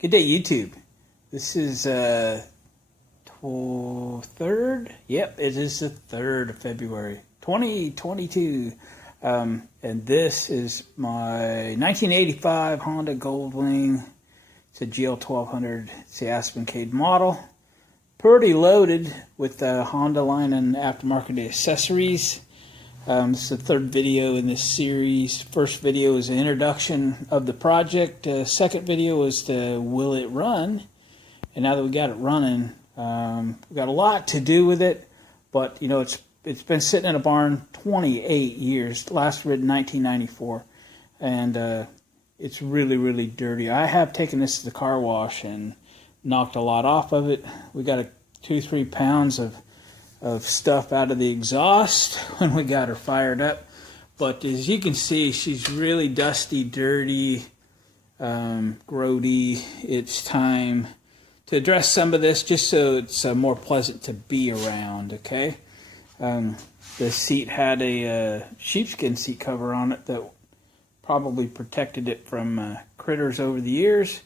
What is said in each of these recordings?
Good day, YouTube. This is 3rd. Yep, it is the 3rd of February, 2022. And this is my 1985 Honda Goldwing. It's a GL1200. It's the Aspencade model. Pretty loaded with the Honda line and aftermarket accessories. This is the 3rd video in this series. First video is an introduction of the project. Second video was the will it run. And now that we got it running, we've got a lot to do with it. But you know, it's been sitting in a barn 28 years. Last ridden 1994, and it's really dirty. I have taken this to the car wash and knocked a lot off of it. We got 2-3 pounds of stuff out of the exhaust when we got her fired up. But as you can see, she's really dusty, dirty, grody. It's time to address some of this just so it's more pleasant to be around, okay? The seat had a sheepskin seat cover on it that probably protected it from critters over the years.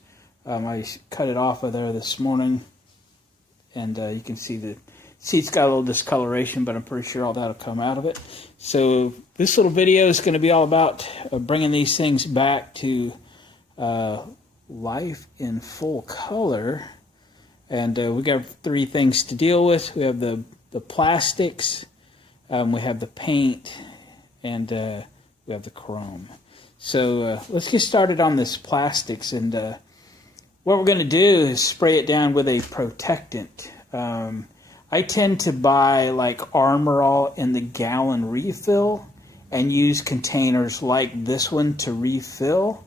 I cut it off of there this morning, and you can see the seat's got a little discoloration, but I'm pretty sure all that'll come out of it. So this little video is going to be all about bringing these things back to life in full color. And we got 3 things to deal with. We have the plastics, we have the paint, and we have the chrome. So let's get started on this plastics. And what we're going to do is spray it down with a protectant. I tend to buy like Armor All in the gallon refill and use containers like this one to refill.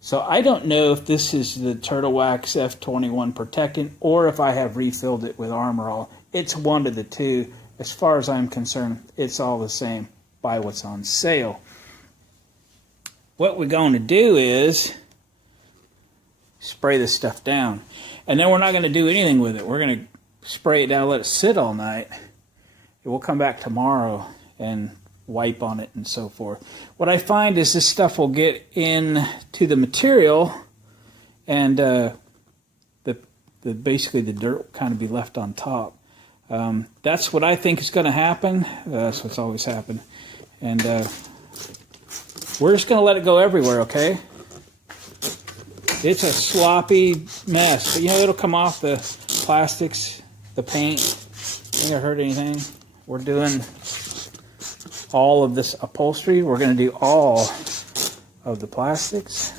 So I don't know if this is the Turtle Wax F21 protectant or if I have refilled it with Armor All. It's one of the two. As far as I'm concerned, it's all the same. Buy what's on sale. What we're going to do is spray this stuff down. And then we're not going to do anything with it. We're going to spray it down, let it sit all night. We'll come back tomorrow and wipe on it and so forth. What I find is this stuff will get into the material, and basically the dirt will kind of be left on top. That's what I think is going to happen. That's what's always happened. And we're just going to let it go everywhere, okay? It's a sloppy mess, but you know, it'll come off the plastics, the paint. Ain't gonna hurt anything. We're doing all of this upholstery. We're going to do all of the plastics.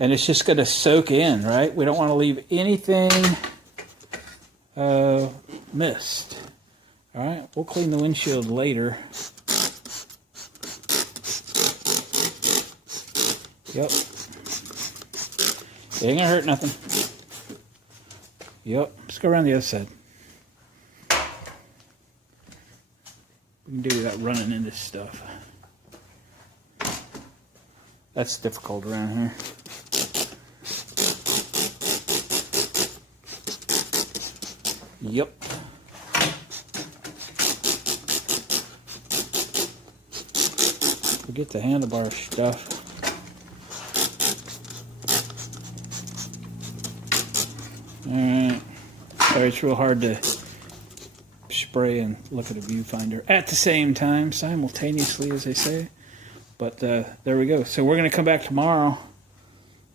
And it's just going to soak in, right? We don't want to leave anything missed. All right, we'll clean the windshield later. Yep. It ain't gonna hurt nothing. Yep, let's go around the other side. We can do without running into stuff. That's difficult around here. Yep. Forget the handlebar stuff. Alright. Sorry, it's real hard to spray and look at a viewfinder at the same time, simultaneously, as they say. But there we go. So we're going to come back tomorrow,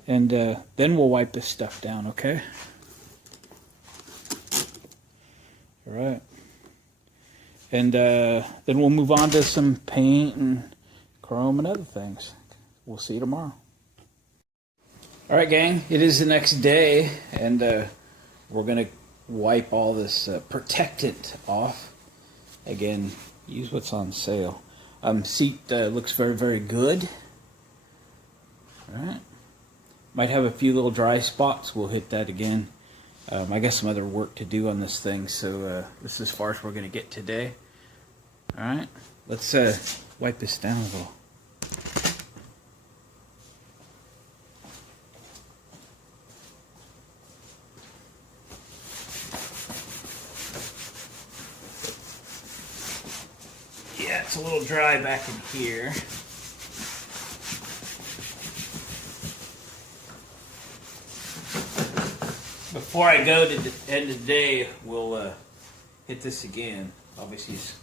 and then we'll wipe this stuff down, okay? Alright. And then we'll move on to some paint and chrome and other things. We'll see you tomorrow. Alright, gang, it is the next day, and we're going to wipe all this protectant off. Again, use what's on sale. Seat looks very good. Alright. Might have a few little dry spots. We'll hit that again. I got some other work to do on this thing, so this is as far as we're going to get today. Alright, let's wipe this down a little. Yeah, it's a little dry back in here. Before I go to the end of the day, we'll hit this again. Obviously, he's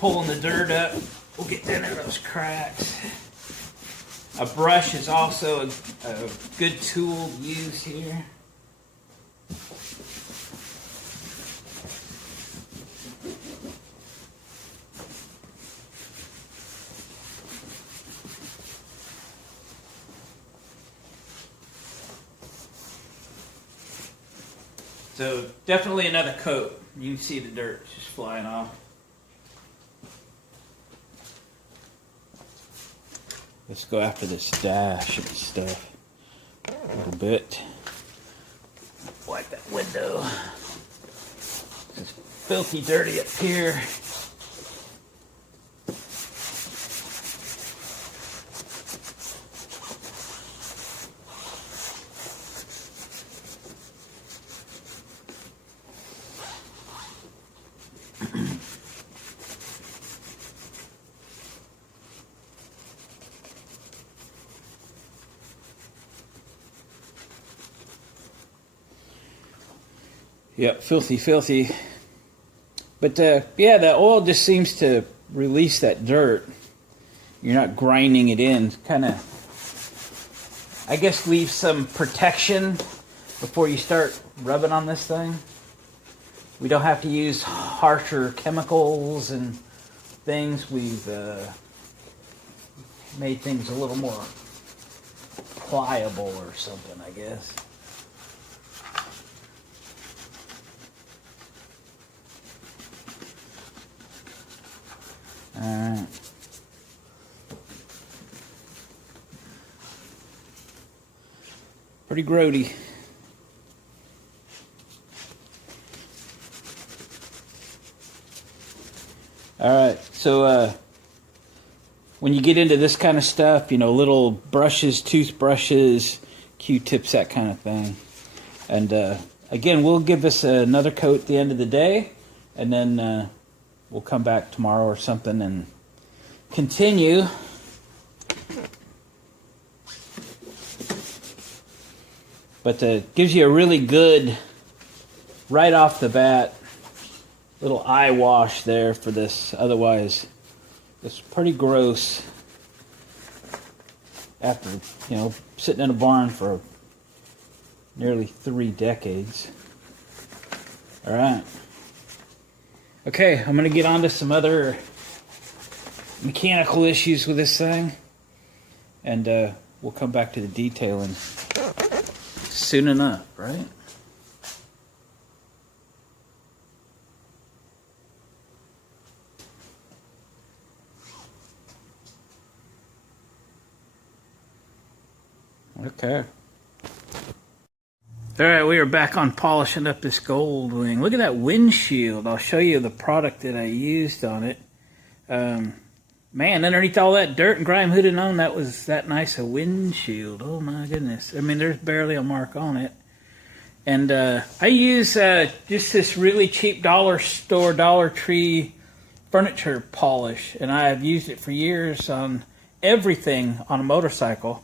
pulling the dirt up. We'll get that out of those cracks. A brush is also a good tool to use here. So definitely another coat. You can see the dirt just flying off. Let's go after this dash and stuff a little bit. Wipe that window. It's filthy dirty up here. Yep, filthy. But yeah, the oil just seems to release that dirt. You're not grinding it in. Kind of, I guess, leave some protection before you start rubbing on this thing. We don't have to use harsher chemicals and things. We've made things a little more pliable or something, I guess. Alright. Pretty grody. Alright, so when you get into this kind of stuff, you know, little brushes, toothbrushes, Q-tips, that kind of thing. And again, we'll give this another coat at the end of the day, and then we'll come back tomorrow or something and continue. But it gives you a really good, right off the bat, little eye wash there for this. Otherwise, it's pretty gross after, you know, sitting in a barn for nearly 3 decades. All right. Okay, I'm going to get on to some other mechanical issues with this thing, and we'll come back to the detailing soon enough, right? Okay. Alright, we are back on polishing up this gold wing. Look at that windshield. I'll show you the product that I used on it. Man, underneath all that dirt and grime hooded on, that was that nice a windshield. Oh my goodness. I mean, there's barely a mark on it. And I use just this really cheap dollar store, Dollar Tree furniture polish. And I've used it for years on everything on a motorcycle.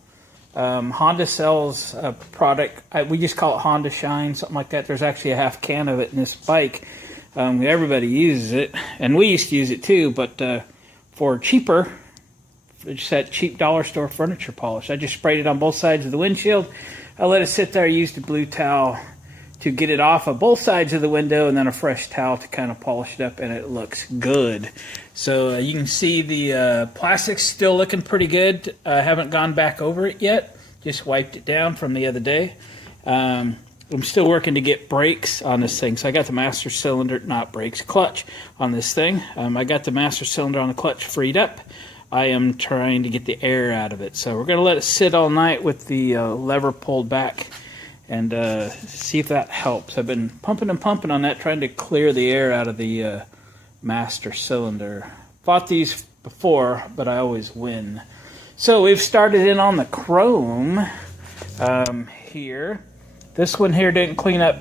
Honda sells a product, we just call it Honda Shine, something like that. There's actually a half can of it in this bike. Everybody uses it, and we used to use it too, but for cheaper, just that cheap dollar store furniture polish. I just sprayed it on both sides of the windshield. I let it sit there, used a blue towel to get it off of both sides of the window, and then a fresh towel to kind of polish it up, and it looks good. So you can see the plastic's still looking pretty good. I haven't gone back over it yet. Just wiped it down from the other day. I'm still working to get brakes on this thing. So I got the master cylinder, not brakes, clutch on this thing. I got the master cylinder on the clutch freed up. I am trying to get the air out of it. So we're going to let it sit all night with the lever pulled back and see if that helps. I've been pumping and pumping on that, trying to clear the air out of the master cylinder. Fought these before, but I always win. So we've started in on the chrome here. This one here didn't clean up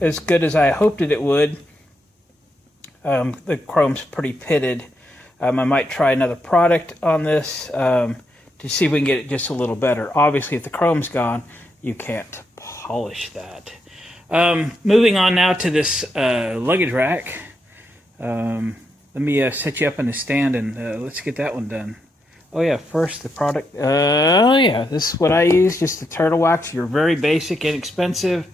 as good as I hoped it would. The chrome's pretty pitted. I might try another product on this to see if we can get it just a little better. Obviously, if the chrome's gone, you can't polish that. Moving on now to this luggage rack. Let me set you up in the stand and let's get that one done. Oh yeah, first the product. Oh yeah, this is what I use, just the turtle wax. Your very basic, inexpensive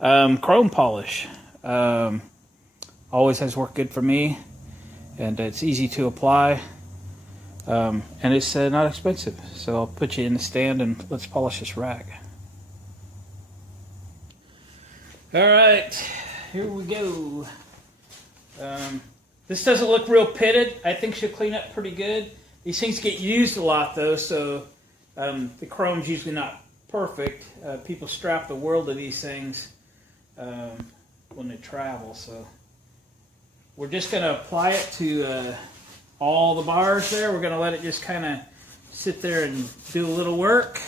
chrome polish. Always has worked good for me, and it's easy to apply. And it's not expensive. So I'll put you in the stand and let's polish this rack. All right, here we go. This doesn't look real pitted. I think she'll clean up pretty good. These things get used a lot though, so the chrome's usually not perfect. People strap the world of these things when they travel. So we're just going to apply it to all the bars there. We're going to let it just kind of sit there and do a little work.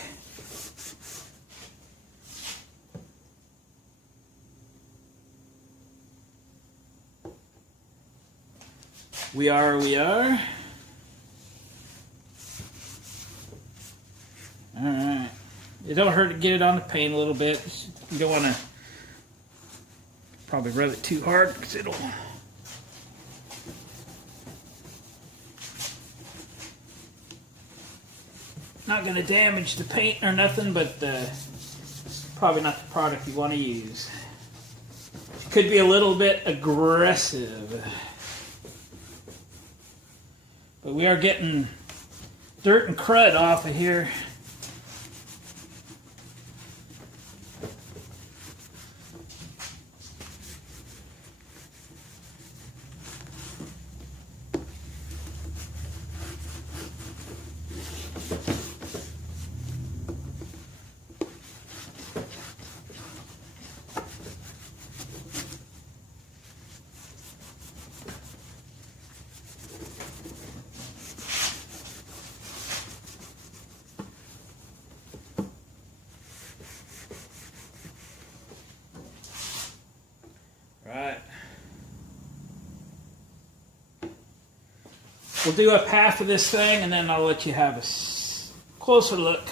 We are. Alright. It don't hurt to get it on the paint a little bit. You don't want to probably rub it too hard because it'll... Not going to damage the paint or nothing, but probably not the product you want to use. It could be a little bit aggressive. But we are getting dirt and crud off of here. Right. We'll do up half of this thing and then I'll let you have a closer look.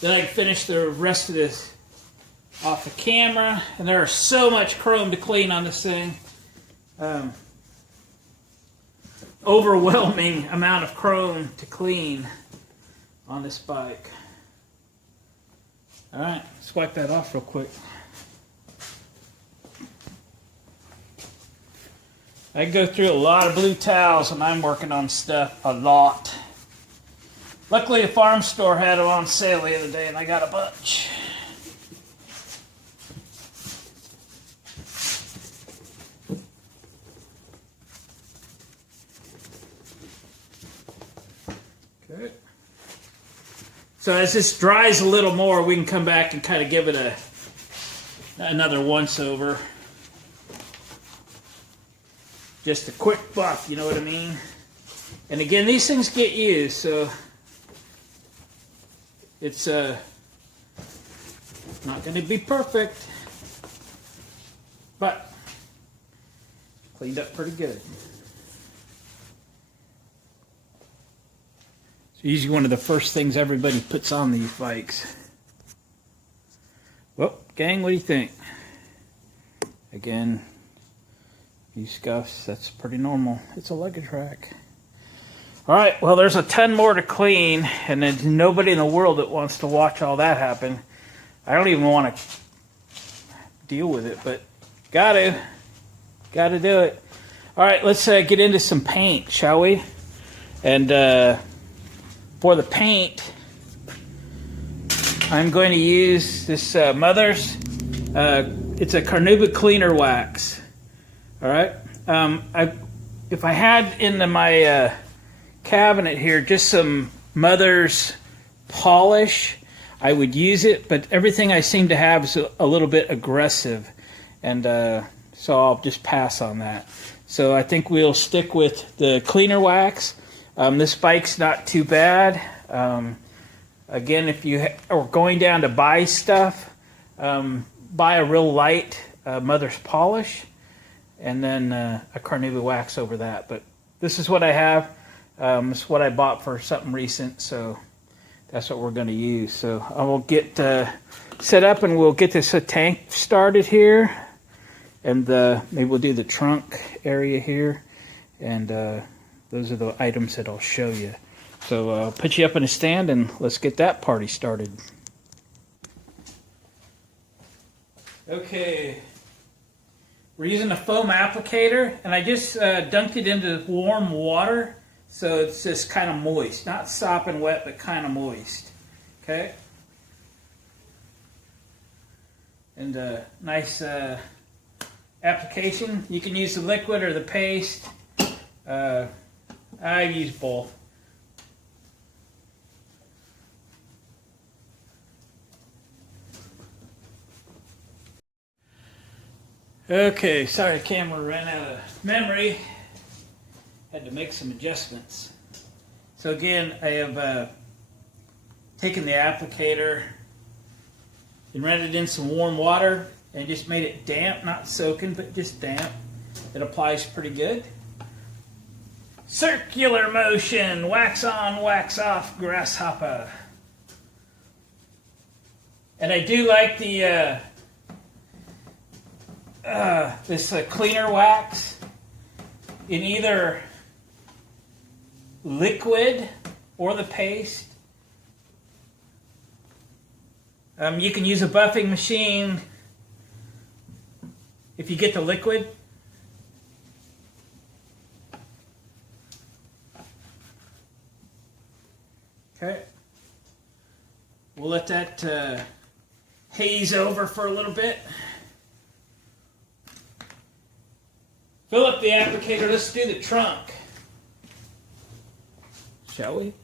Then I can finish the rest of this off the camera. And there is so much chrome to clean on this thing. Overwhelming amount of chrome to clean on this bike. Alright, let's wipe that off real quick. I go through a lot of blue towels when I'm working on stuff, a lot. Luckily the farm store had them on sale the other day and I got a bunch. Okay. So as this dries a little more, we can come back and kind of give it another once over. Just a quick buff, you know what I mean? And again, these things get used, so it's not going to be perfect, but cleaned up pretty good. It's usually one of the first things everybody puts on these bikes. Well, gang, what do you think? Again, these scuffs, that's pretty normal. It's a luggage rack. Alright, well there's a ton more to clean, and there's nobody in the world that wants to watch all that happen. I don't even want to deal with it, but gotta do it. Alright, let's get into some paint, shall we? And for the paint, I'm going to use this Mother's, it's a carnauba cleaner wax. Alright, if I had in my cabinet here just some Mother's polish, I would use it, but everything I seem to have is a little bit aggressive, and so I'll just pass on that. So I think we'll stick with the cleaner wax. This bike's not too bad. Again, if you are going down to buy stuff, buy a real light Mother's polish. and then a carnauba wax over that. But this is what I have. It's what I bought for something recent, so that's what we're going to use. So I will get set up, and we'll get this tank started here, and maybe we'll do the trunk area here, and those are the items that I'll show you. So I'll put you up in a stand, and let's get that party started. Okay, we're using a foam applicator, and I just dunked it into warm water, so it's just kind of moist. Not sopping wet, but kind of moist. Okay? And nice application. You can use the liquid or the paste. I use both. Okay, sorry the camera ran out of memory. Had to make some adjustments. So again, I have taken the applicator and ran it in some warm water and just made it damp, not soaking, but just damp. It applies pretty good. Circular motion, wax on, wax off, grasshopper. And I do like the this cleaner wax in either liquid or the paste. You can use a buffing machine if you get the liquid. Okay. We'll let that haze over for a little bit. Fill up the applicator. Let's do the trunk. Shall we?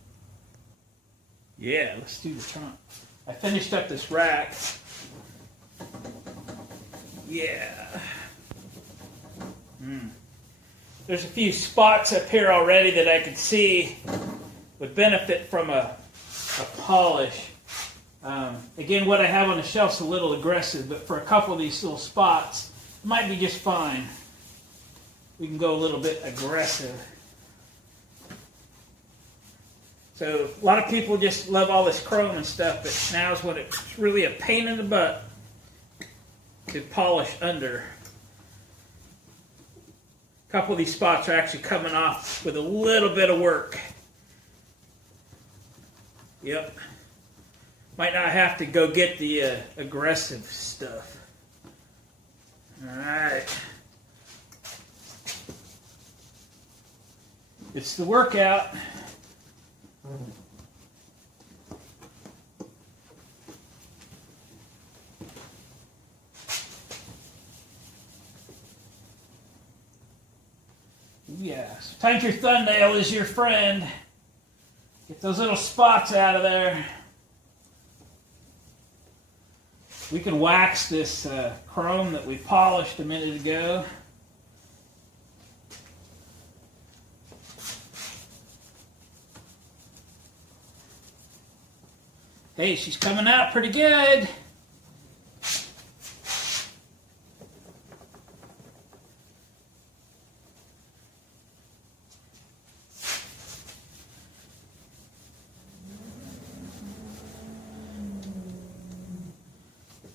Yeah, let's do the trunk. I finished up this rack. Yeah. There's a few spots up here already that I could see would benefit from a polish. Again, what I have on the shelf's a little aggressive, but for a couple of these little spots, it might be just fine. We can go a little bit aggressive. So a lot of people just love all this chrome and stuff, but now's when it's really a pain in the butt to polish under. A couple of these spots are actually coming off with a little bit of work. Yep. Might not have to go get the aggressive stuff. All right. It's the workout. Yes. Thank your thumbnail is your friend. Get those little spots out of there. We can wax this chrome that we polished a minute ago. Hey, she's coming out pretty good.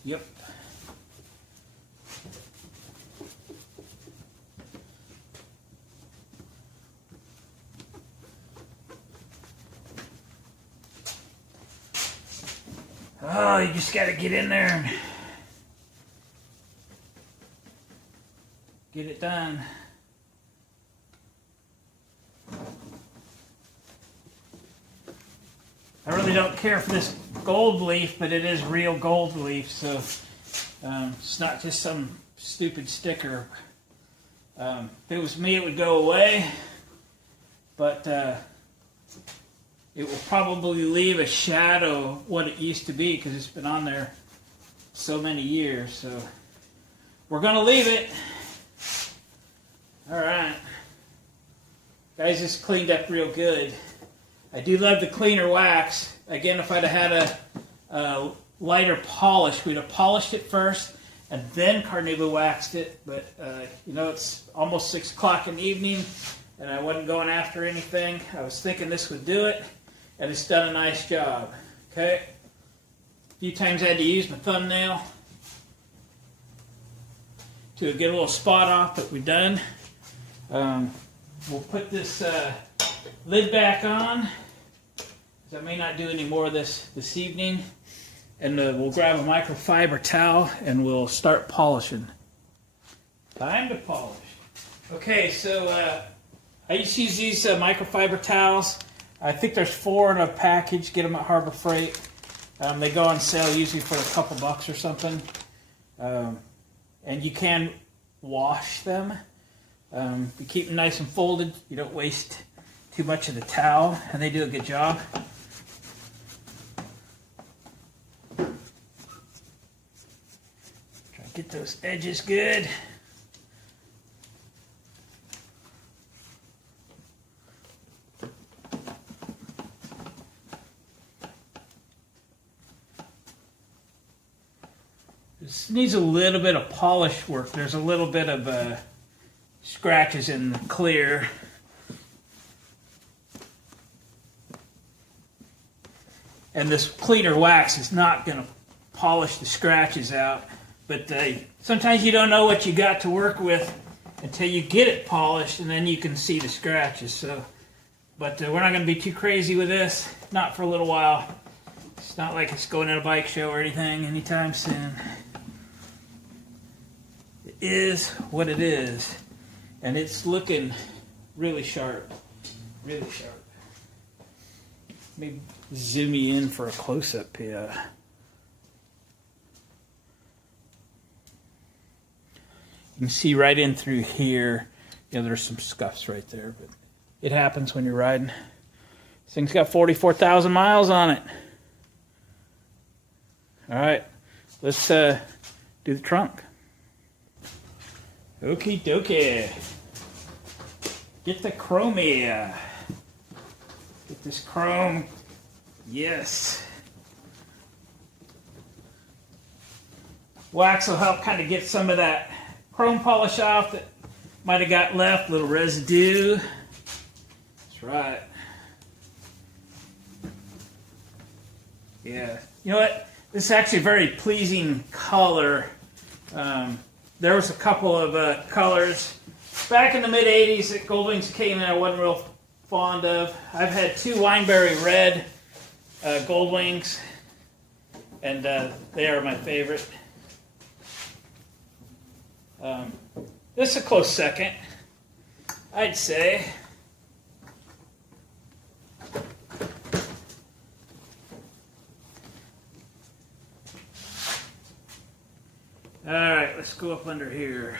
Yep. Oh, you just got to get in there and get it done. I really don't care for this gold leaf, but it is real gold leaf, so it's not just some stupid sticker. If it was me, it would go away, but it will probably leave a shadow of what it used to be because it's been on there so many years. So we're going to leave it. All right. Guys, this cleaned up real good. I do love the cleaner wax. Again, if I'd have had a lighter polish, we'd have polished it first and then carnauba waxed it. But you know, it's almost 6 o'clock in the evening, and I wasn't going after anything. I was thinking this would do it, and it's done a nice job. Okay, a few times I had to use my thumbnail to get a little spot off, but we're done. We'll put this lid back on, because I may not do any more of this evening. And we'll grab a microfiber towel and we'll start polishing. Time to polish. Okay, so I used to use these microfiber towels. I think there's 4 in a package. Get them at Harbor Freight. They go on sale usually for a couple bucks or something. And you can wash them. You keep them nice and folded. You don't waste too much of the towel, and they do a good job. Try to get those edges good. This needs a little bit of polish work. There's a little bit of scratches in the clear. And this cleaner wax is not going to polish the scratches out. But sometimes you don't know what you got to work with until you get it polished, and then you can see the scratches. So, but we're not going to be too crazy with this. Not for a little while. It's not like it's going to a bike show or anything anytime soon. It is what it is. And it's looking really sharp. Really sharp. Let me zoom you in for a close-up here. You can see right in through here. You know, there's some scuffs right there, but it happens when you're riding. This thing's got 44,000 miles on it. All right, let's do the trunk. Okie dokie. Get the chromia. Get this chrome. Yes. Wax will help kind of get some of that chrome polish off that might have got left, a little residue. That's right. Yeah. You know what? This is actually a very pleasing color. There was a couple of colors back in the mid-'80s that Goldwings came in I wasn't real fond of. I've had 2 wineberry red Goldwings, and they are my favorite. This is a close second, I'd say. All right, let's go up under here.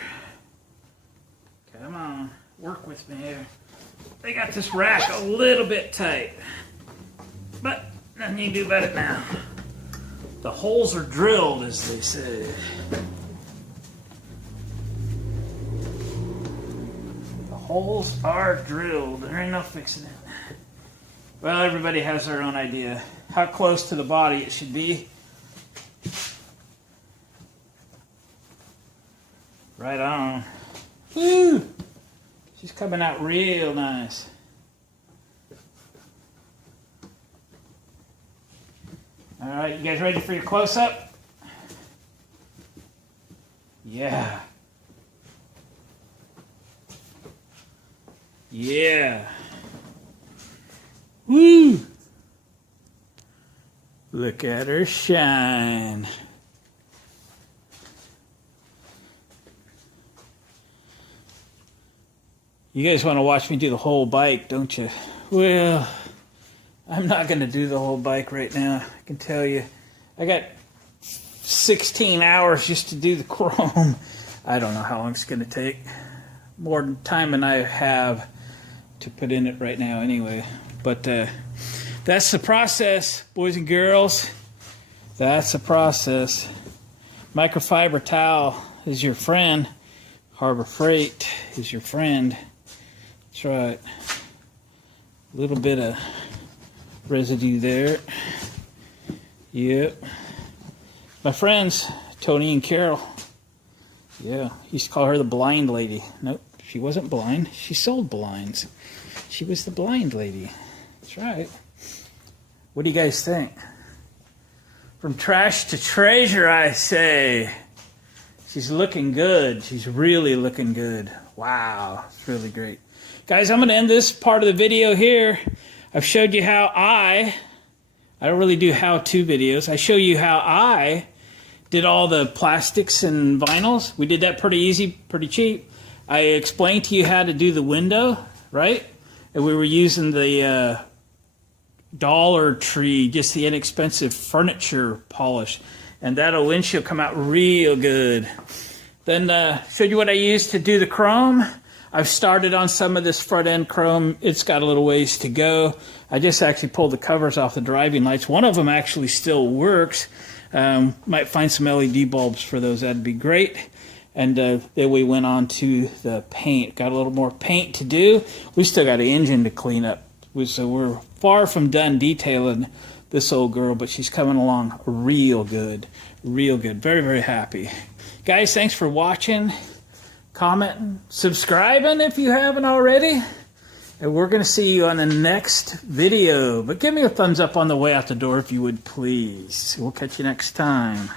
Come on, work with me here. They got this rack a little bit tight, but nothing you can do about it now. The holes are drilled, as they say. The holes are drilled. There ain't no fixing it. Well, everybody has their own idea how close to the body it should be. Right on. Woo! She's coming out real nice. All right, you guys ready for your close-up? Yeah. Yeah. Woo! Look at her shine. You guys want to watch me do the whole bike, don't you? Well, I'm not going to do the whole bike right now, I can tell you. I got 16 hours just to do the chrome. I don't know how long it's going to take. More time than I have to put in it right now anyway. But that's the process, boys and girls. That's the process. Microfiber towel is your friend. Harbor Freight is your friend. That's right. A little bit of residue there. Yep. My friends, Tony and Carol, Yeah, used to call her the blind lady. Nope, she wasn't blind. She sold blinds. She was the blind lady. That's right. What do you guys think? From trash to treasure, I say. She's looking good. She's really looking good. Wow, it's really great. Guys, I'm going to end this part of the video here. I've showed you how I don't really do how-to videos. I show you how I did all the plastics and vinyls. We did that pretty easy, pretty cheap. I explained to you how to do the window, right? And we were using the Dollar Tree, just the inexpensive furniture polish. And that'll windshield come out real good. Then showed you what I used to do the chrome. I've started on some of this front end chrome. It's got a little ways to go. I just actually pulled the covers off the driving lights. One of them actually still works. Might find some LED bulbs for those. That'd be great. And then we went on to the paint. Got a little more paint to do. We still got an engine to clean up. So we're far from done detailing this old girl, but she's coming along real good. Real good. Very, very happy. Guys, thanks for watching, commenting, subscribing if you haven't already. And we're going to see you on the next video. But give me a thumbs up on the way out the door if you would, please. We'll catch you next time.